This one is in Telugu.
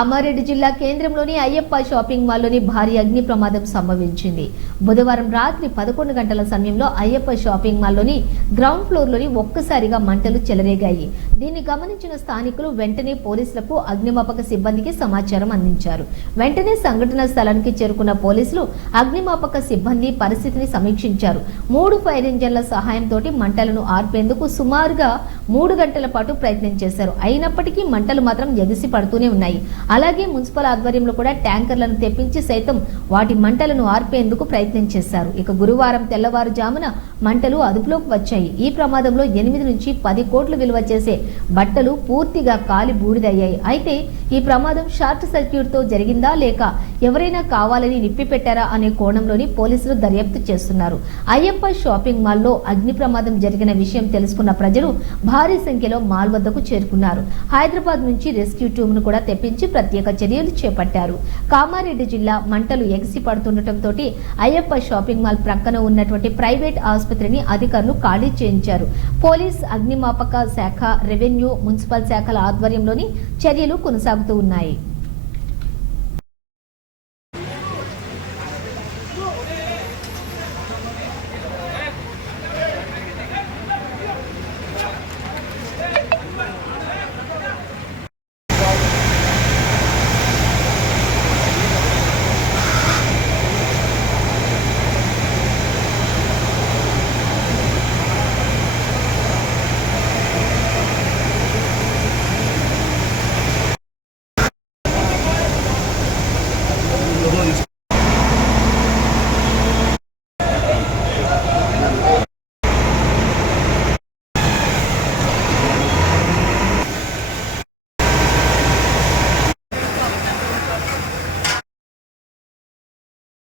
కామారెడ్డి జిల్లా కేంద్రంలోని అయ్యప్ప షాపింగ్ మాల్లోని భారీ అగ్ని ప్రమాదం సంభవించింది. బుధవారం రాత్రి పదకొండు గంటల సమయంలో అయ్యప్ప షాపింగ్ మాల్లోని గ్రౌండ్ ఫ్లోర్లోని ఒక్కసారిగా మంటలు చెలరేగాయి. దీన్ని గమనించిన స్థానికులు వెంటనే పోలీసులకు అగ్నిమాపక సిబ్బందికి సమాచారం అందించారు. వెంటనే సంఘటన స్థలానికి చేరుకున్న పోలీసులు అగ్నిమాపక సిబ్బంది పరిస్థితిని సమీక్షించారు. మూడు ఫైర్ ఇంజన్ల సహాయంతో మంటలను ఆర్పేందుకు సుమారుగా మూడు గంటల పాటు ప్రయత్నం చేశారు. అయినప్పటికీ మంటలు మాత్రం ఎగిసి పడుతూనే ఉన్నాయి. అలాగే మున్సిపల్ ఆధ్వర్యంలో కూడా ట్యాంకర్లను తెప్పించి సైతం వాటి మంటలను ఆర్పేందుకు ప్రయత్నం చేశారు. ఇక గురువారం తెల్లవారుజామున మంటలు అదుపులోకి వచ్చాయి. ఈ ప్రమాదంలో ఎనిమిది నుంచి పది కోట్లు విలువ చేసే బట్టలు పూర్తిగా కాలి బూడిదయ్యాయి. అయితే ఈ ప్రమాదం షార్ట్ సర్క్యూట్తో జరిగిందా లేక ఎవరైనా కావాలని నిప్పి పెట్టారా అనే కోణంలోని పోలీసులు దర్యాప్తు చేస్తున్నారు. అయ్యప్ప షాపింగ్ మాల్లో అగ్ని ప్రమాదం జరిగిన విషయం తెలుసుకున్న ప్రజలు భారీ సంఖ్యలో మాల్ వద్దకు చేరుకున్నారు. హైదరాబాద్ నుంచి రెస్క్యూ టీమ్ను కూడా తెప్పించి ప్రత్యేక చర్యలు చేపట్టారు. కామారెడ్డి జిల్లా మంటలు ఎగిసి పడుతుండటంతో అయ్యప్ప షాపింగ్ మాల్ ప్రక్కన ఉన్నటువంటి ప్రైవేట్ ఆసుపత్రిని అధికారులు ఖాళీ చేయించారు. పోలీస్ అగ్నిమాపక శాఖ రెవెన్యూ మున్సిపల్ శాఖల ఆధ్వర్యంలోని చర్యలు కొనసాగుతూ ఉన్నాయి.